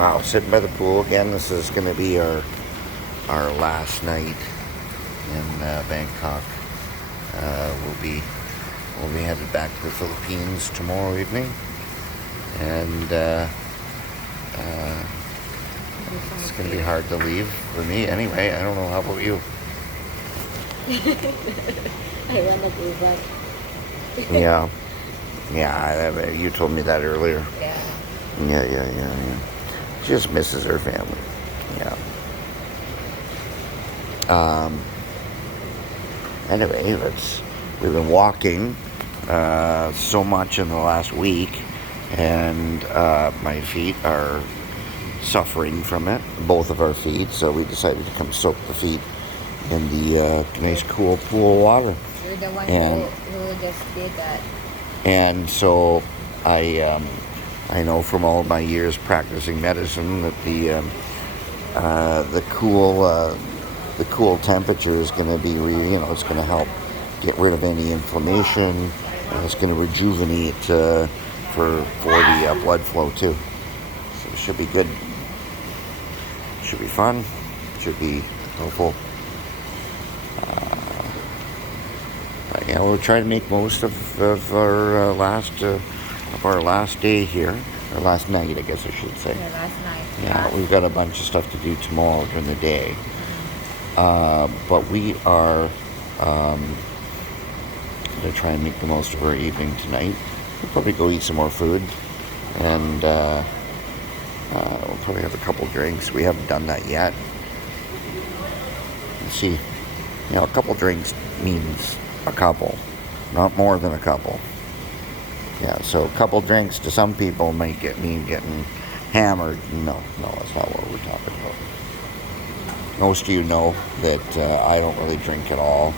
Wow, sitting by the pool again. This is going to be our last night in Bangkok. We'll be headed back to the Philippines tomorrow evening, and it's going to be hard to leave for me. Anyway, I don't know. How about you? I wanna go back. Yeah, yeah. You told me that earlier. Yeah. Yeah. She just misses her family. Yeah. Anyway, we've been walking so much in the last week, and my feet are suffering from it, both of our feet, so we decided to come soak the feet in the nice cool pool water. You're the one And who just did that. And so I know from all my years practicing medicine that the cool temperature is going to be it's going to help get rid of any inflammation, and it's going to rejuvenate for the blood flow too. So it should be good. Should be fun. Should be helpful. Yeah, we'll try to make most of our last day here, or last night, I guess I should say. Yeah, last night. Yeah, we've got a bunch of stuff to do tomorrow during the day, but we are going to try and make the most of our evening tonight. We'll probably go eat some more food, and we'll probably have a couple drinks. We haven't done that yet. Let's see, a couple drinks means a couple, not more than a couple. Yeah, so a couple drinks to some people might mean getting hammered. No, that's not what we're talking about. Most of you know that I don't really drink at all,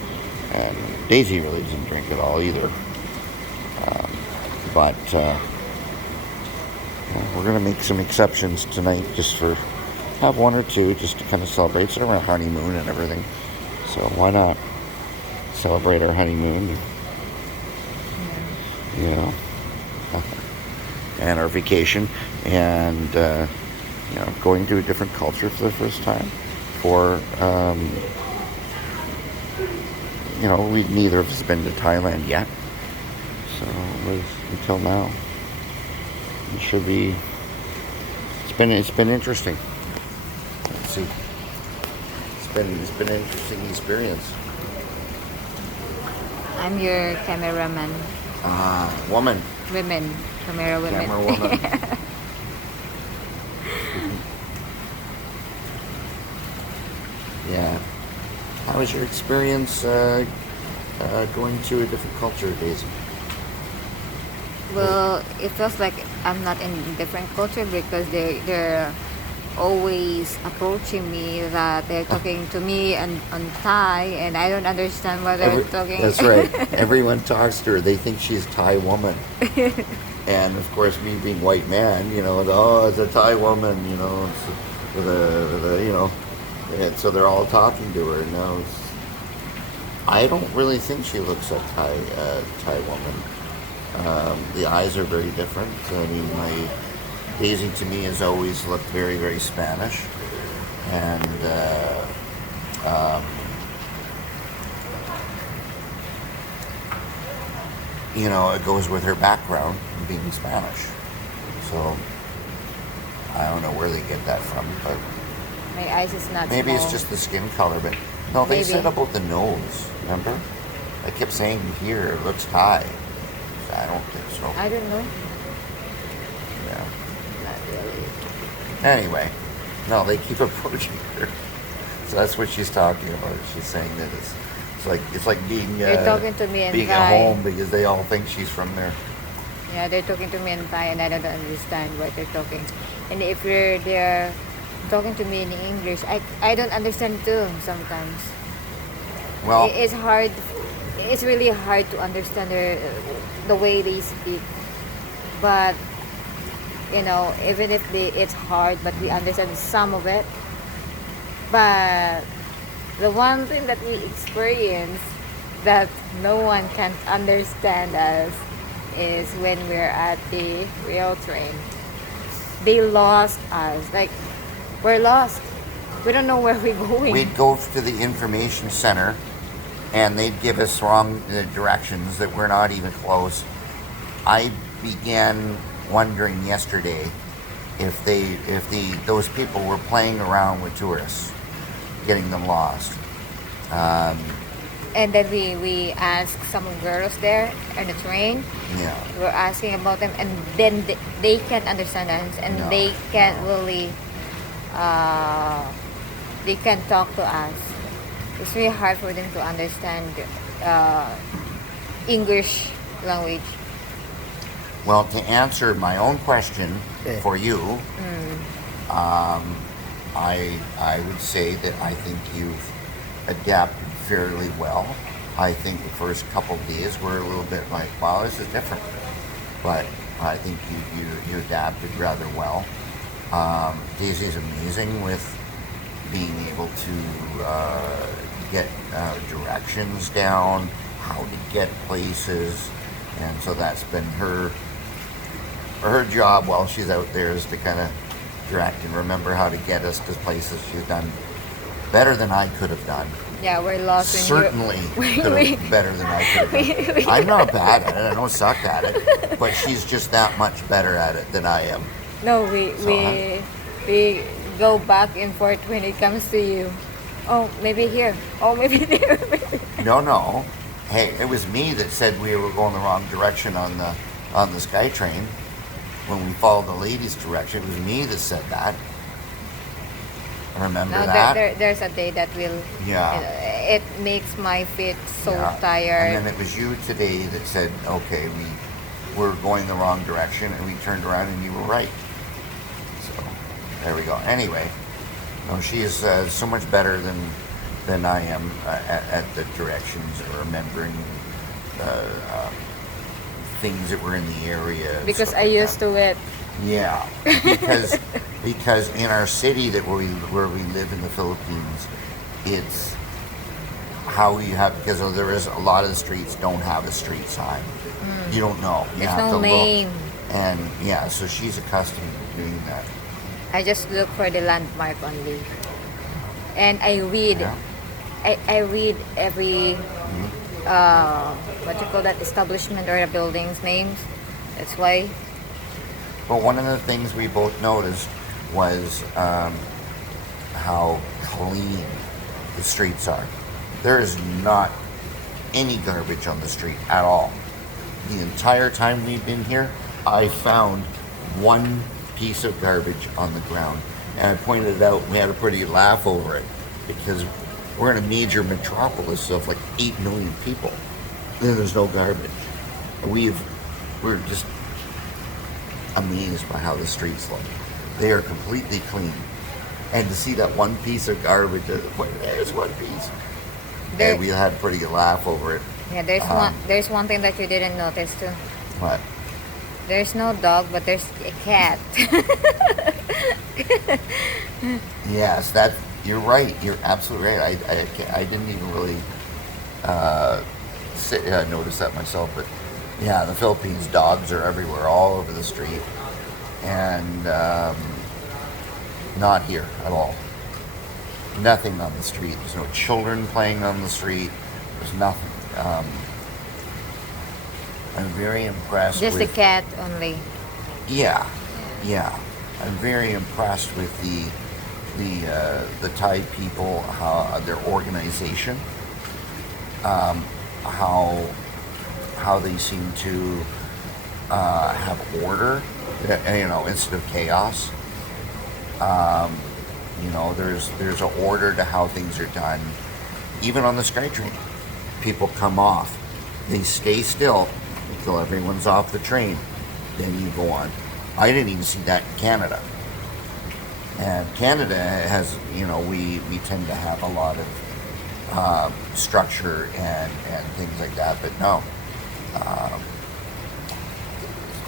and Daisy really doesn't drink at all either. But we're going to make some exceptions tonight, just for have one or two, just to kind of celebrate. It's our honeymoon and everything, so why not celebrate our honeymoon? Yeah. And our vacation, and going to a different culture for the first time. We neither of us have been to Thailand yet, so until now, it should be. It's been interesting. Let's see. It's been an interesting experience. I'm your cameraman. Woman. Women. Camera women. Camera woman. Yeah. How was your experience going to a different culture, Daisy? Well, it feels like I'm not in a different culture because they're always approaching me that they're talking to me on Thai, and I don't understand what they're talking. That's right. Everyone talks to her. They think she's Thai woman. And of course, me being white man, it's a Thai woman, with a and so they're all talking to her. Now, I don't really think she looks a Thai woman. The eyes are very different. I mean, my Daisy to me has always looked very, very Spanish, and it goes with her background being Spanish. So I don't know where they get that from, but My eyes is not maybe small. it's just the skin color. But no, they Maybe. said about the nose. Remember? I kept saying here it looks Thai. I don't think so. I don't know. Yeah. Not really. Anyway, no, they keep approaching her. So that's what she's talking about. She's saying that it's like being They're talking to me in being Thai. at home because they all think she's from there. Yeah, they're talking to me in Thai, and I don't understand what they're talking. And if they're talking to me in English, I don't understand too sometimes. Well, It's hard. It's really hard to understand the way they speak. But even if it's hard, but we understand some of it. But the one thing that we experience that no one can understand us is when we're at the rail train. they lost us. Like, we're lost. We don't know where we're going. We'd go to the information center, and they'd give us wrong directions that we're not even close. I began wondering yesterday if those people were playing around with tourists, getting them lost. And then we asked some girls there on the train. Yeah. We were asking about them, and then they can't understand us, and No. they can't really they can talk to us. It's really hard for them to understand English language. Well, to answer my own question for you, I would say that I think you've adapted fairly well. I think the first couple of days were a little bit like, wow, this is different. But I think you adapted rather well. Daisy's amazing with being able to get directions down, how to get places, and so that's been her job while she's out there, is to kind of direct and remember how to get us to places. She's done better than I could have done. Yeah, we're lost. Certainly could have better than I could have done. I'm not bad at it. I don't suck at it, but she's just that much better at it than I am. No, So, we go back and forth when it comes to you. Oh, maybe here. Oh, maybe there. No. Hey, it was me that said we were going the wrong direction on the SkyTrain. When we followed the lady's direction, it was me that said that. Remember No, that? there's a day that will. Yeah. It makes my feet so Yeah. tired. And then it was you today that said, okay, we were going the wrong direction, and we turned around and you were right. So there we go. Anyway, no, she is so much better than I am at the directions or remembering things that were in the area. and Because stuff I like used that. to it. Yeah, because in our city where we live in the Philippines, it's how you have, because there is a lot of the streets don't have a street sign. You don't know. You There's have no to name. look, and yeah, so she's accustomed to doing that. I just look for the landmark only. And I read. Yeah. I read every what you call that, establishment or the building's names. That's why. But one of the things we both noticed was how clean the streets are. There is not any garbage on the street at all. The entire time we've been here, I found one piece of garbage on the ground. And I pointed it out, we had a pretty laugh over it, because we're in a major metropolis of like 8 million people. Then there's no garbage. We're just amazed by how the streets look. They are completely clean. And to see that one piece of garbage, there's one piece. There, And we had a pretty good laugh over it. yeah, there's one thing that you didn't notice too. But There's no dog, but there's a cat. yes, you're right. You're absolutely right. I didn't even really notice that myself. But yeah, the Philippines, dogs are everywhere, all over the street, and not here at all. Nothing on the street. There's no children playing on the street. There's nothing. I'm very impressed Just with... a cat only. Yeah. I'm very impressed with the Thai people, how their organization, how they seem to have order, instead of chaos. There's an order to how things are done. Even on the SkyTrain, people come off, they stay still until everyone's off the train, then you go on. I didn't even see that in Canada. And Canada has, we tend to have a lot of structure and things like that, but no.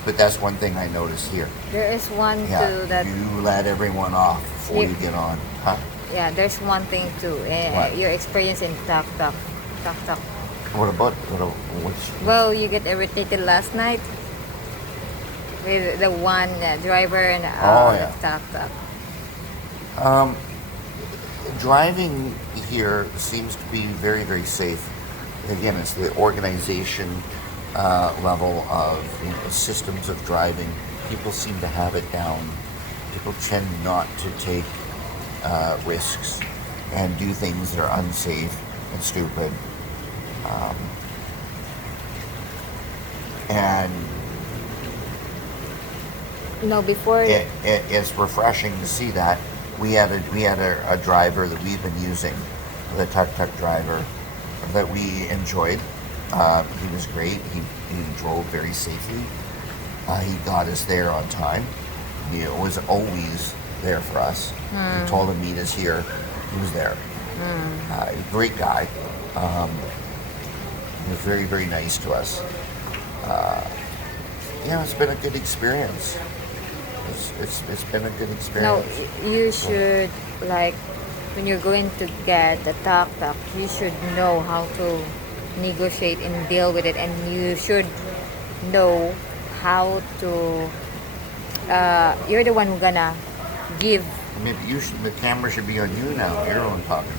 But that's one thing I noticed here. There is one Yeah, too that you let everyone off before you get on. Huh? yeah, there's one thing too. What? Your experience in tuk tuk. What about, what's... Well, you get irritated last night. with the one driver and Oh, yeah. tuk-tuk. Um, Driving here seems to be very, very safe. Again, it's the organization level of systems of driving. People seem to have it down. People tend not to take risks and do things that are unsafe and stupid. Um, and No, before. it's refreshing to see that. We had a driver that we've been using, the tuk-tuk driver, that we enjoyed. He was great. He drove very safely. He got us there on time. He was always there for us. We told him meet us here. He was there. Great guy. He was very, very nice to us. It's been a good experience. It's been a good No, experience. you should, like, when you're going to get a tuk-tuk, you should know how to negotiate and deal with it, and you should know how to. You're the one who's gonna give. Maybe the camera should be on you now. You're the one talking.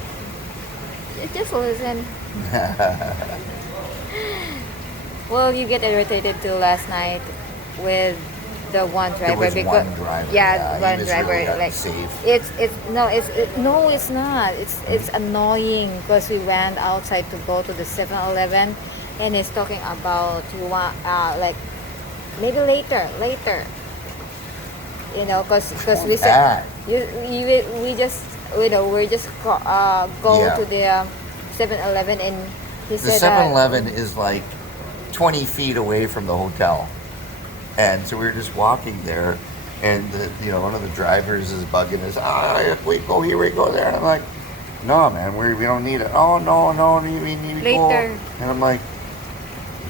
Just listen. Well, you get irritated too last night with the one driver was because one driver, yeah, he one was driver really like unsafe. no, it's not. It's annoying because we went outside to go to the 7-Eleven, and he's talking about like maybe later, because we said Bad. we just we just go Yeah. to the 7-Eleven, and he The said 7-Eleven is like 20 feet away from the hotel. And so we were just walking there, and one of the drivers is bugging us. We go here, we go there. And I'm like, no, man, we don't need it. Oh, no, we need to go. Later. And I'm like,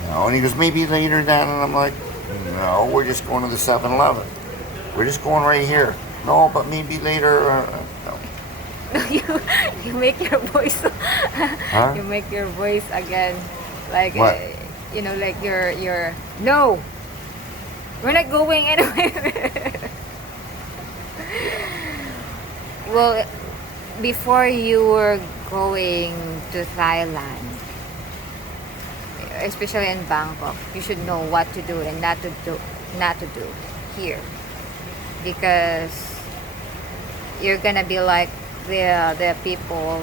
no. And he goes, maybe later then. And I'm like, no, we're just going to the 7-Eleven. We're just going right here. No, but maybe later. No. you make your voice Huh? you make your voice again like What? like you're no, we're not going anywhere. Well, before you were going to Thailand, especially in Bangkok, you should know what to do and not to do here, because you're gonna be like the people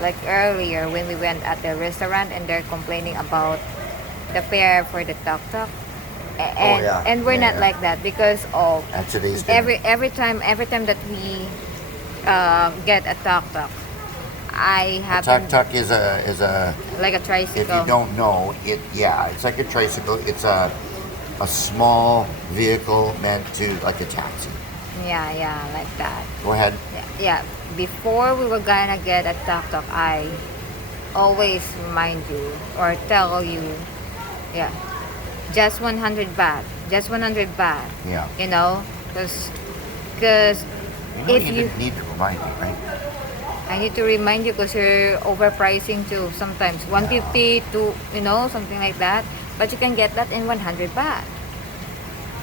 like earlier when we went at the restaurant and they're complaining about the fare for the tuk-tuk, and yeah. and we're Yeah, not yeah. like that because of At today's dinner. every time that we get a tuk-tuk, I A have tuk-tuk is a like a if tricycle. you don't know, it's like a tricycle. It's a small vehicle meant to, like a taxi. Yeah, like that. Go ahead. Yeah, before we were gonna get a tuk-tuk, I always remind you or tell you, yeah, just 100 baht, just 100 baht. Yeah. Because You if you you, didn't need to remind me, right? I need to remind you because you're overpricing too. Sometimes 150 to something like that, but you can get that in 100 baht.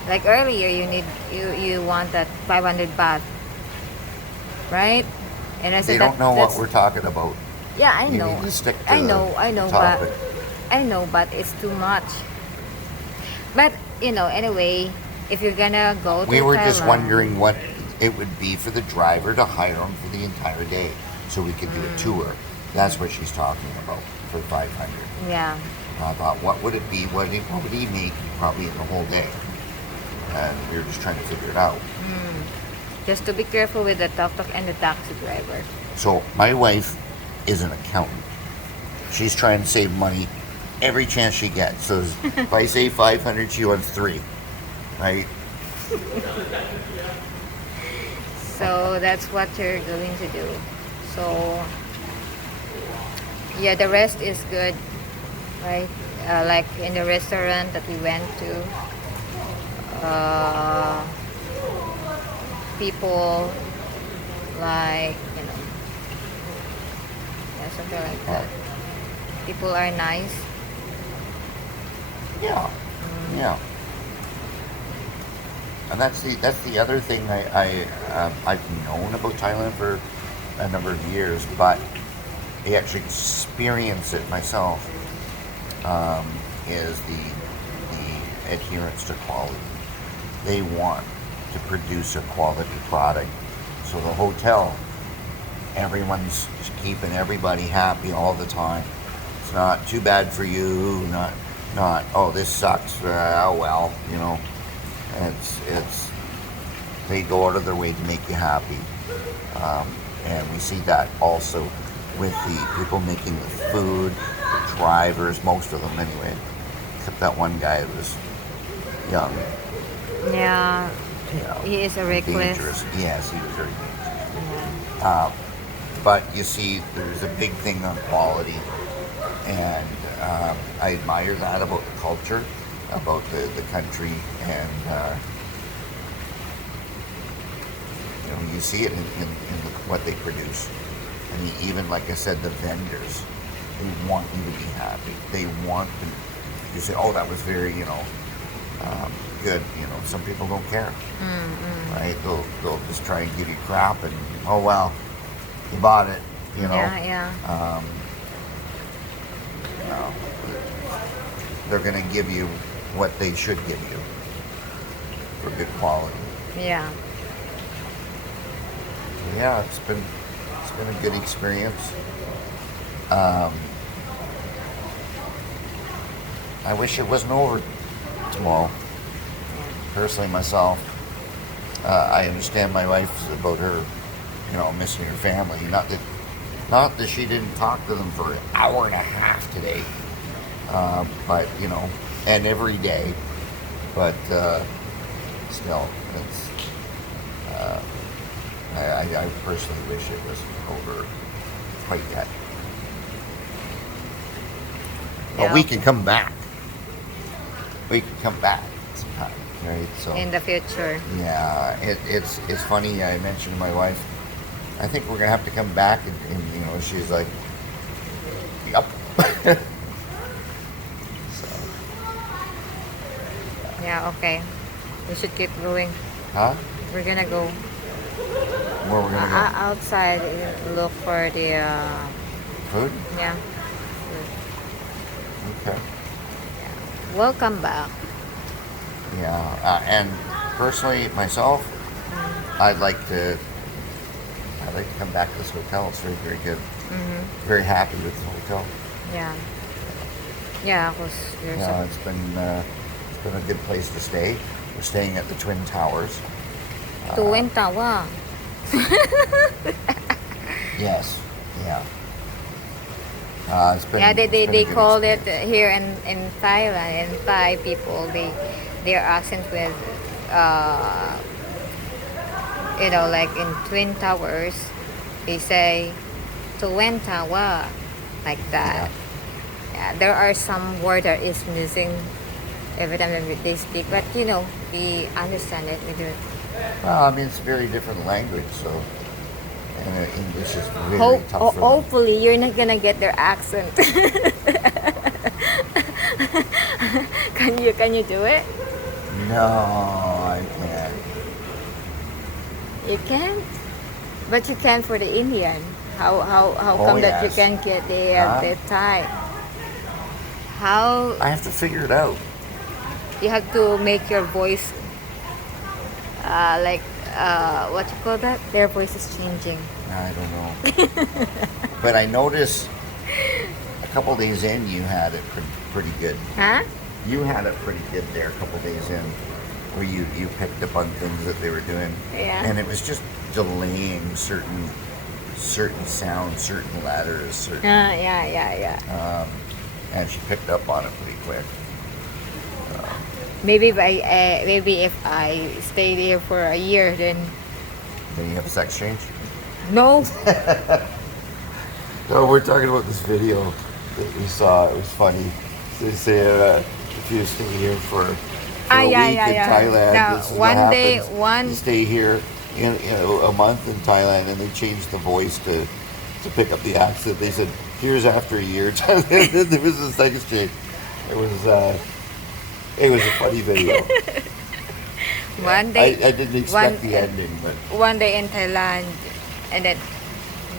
Like earlier, you want that 500 baht, right? And I They said don't know what that's- we're talking about. Yeah, I You know. need to stick to I the know, topic. but it's too much. But anyway, if you're gonna go to We were just Thailand- wondering what it would be for the driver to hire him for the entire day, so we could do a tour. That's what she's talking about for 500. Yeah, I thought, what would it be? What would he make probably in the whole day? And we were just trying to figure it out. just to be careful with the tuk-tuk and the taxi driver. So my wife is an accountant. She's trying to save money every chance she gets. So if I say 500, she wants 3, right? So that's what you're going to do. So yeah, the rest is good, right? Like in the restaurant that we went to, people like something like that. People are nice. Yeah. Yeah. And that's the other thing I've known about Thailand for a number of years, but I actually experience it myself. Is the adherence to quality. They want to produce a quality product. So the hotel, everyone's keeping everybody happy all the time. It's not too bad for you. Not oh, this sucks. Oh well, you know. It's they go out of their way to make you happy, and we see that also with the people making the food, the drivers, most of them anyway, except that one guy who was young. Yeah, You know, he is a reckless. dangerous. Yes, he was very dangerous. Yeah. But you see, there's a big thing on quality, and I admire that about the culture, about the country, and you know, you see it in what they produce. I mean, even like I said, the vendors, they want you to be happy. They want to. You say, "Oh, that was very, you know, good." You know, some people don't care, right? They'll just try and give you crap, and oh well, you bought it. You know. Yeah. No, they're going to give you what they should give you for good quality. Yeah. Yeah, it's been a good experience. I wish it wasn't over tomorrow. Personally, myself, I understand my wife's about her, you know, missing her family. Not that she didn't talk to them for an hour and a half today, but you know, and every day. But still, it's. I personally wish it wasn't over quite yet. But Yeah. we can come back. We can come back sometime, right? So In the future. yeah, it's funny. I mentioned to my wife, I think we're gonna have to come back, and you know, she's like, "Yup." So, Yeah. Okay. We should keep going. huh? We're gonna go Where we're gonna go? outside. Look for the Food? yeah. Okay. We'll come back. Yeah, and personally, myself, I'd like to come back to this hotel. It's very, very good. Very happy with the hotel. Yeah. Yeah, because there's Yeah, it's been a good place to stay. We're staying at the Twin Towers. Twin Tower. Yes. Yeah. It's been. Yeah, it's been a they good call it experience. here in Thailand, in Thai people, their accent with you know, like in Twin Towers, they say Twin Tower, like that. Yeah, there are some word that is missing every time that they speak, but you know, we understand it. We do. Well, I mean, it's a very different language, so and English is very tough for them. Hopefully, you're not gonna get their accent. Can you do it? No, I can't. You can, but you can for the Indian. How Oh, come that you yes. can get Huh? the Thai? How I have to figure it out. you have to make your voice like what you call that? Their voice is changing. I don't know. But I noticed a couple days in, you had it pretty good. Huh? You had it pretty good there a couple days in, where you picked up on things that they were doing. Yeah. And it was just delaying certain sounds, certain letters, certain, Yeah. and she picked up on it pretty quick. Maybe if I stay there for a year, then Then you have a sex change? no. No, we're talking about this video that we saw. It was funny. They say if you stay here for a week in Thailand, Now, this is one what day, happens. You stay here in a month in Thailand, and they changed the voice to pick up the accent. They said, "Here's after a year." Thailand. There was a sex change. It was a funny video. One day, I didn't expect the ending, but one day in Thailand, and then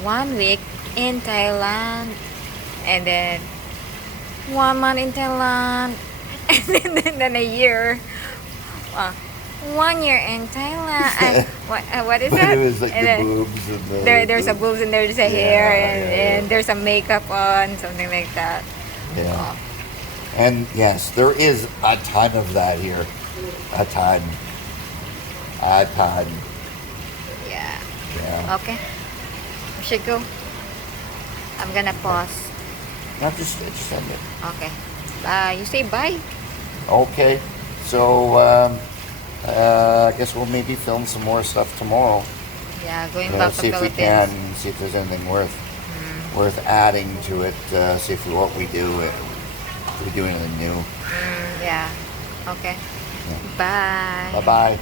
1 week in Thailand, and then 1 month in Thailand, and then a year. Uh, 1 year in Thailand. What is but that? it was like And the then boobs and the there's a boobs and there's a hair and there's a makeup on, something like that. yeah. And yes, there is a ton of that here. A ton. A ton. Yeah. Yeah. Okay. We should go. I'm gonna pause. Not just end it. Okay. You say bye. Okay. So I guess we'll maybe film some more stuff tomorrow. Yeah, going back to See if we Philippines. can. See if there's anything worth adding to it. See if what we do. If we do anything new. Yeah. Okay. Yeah. Bye. Bye bye.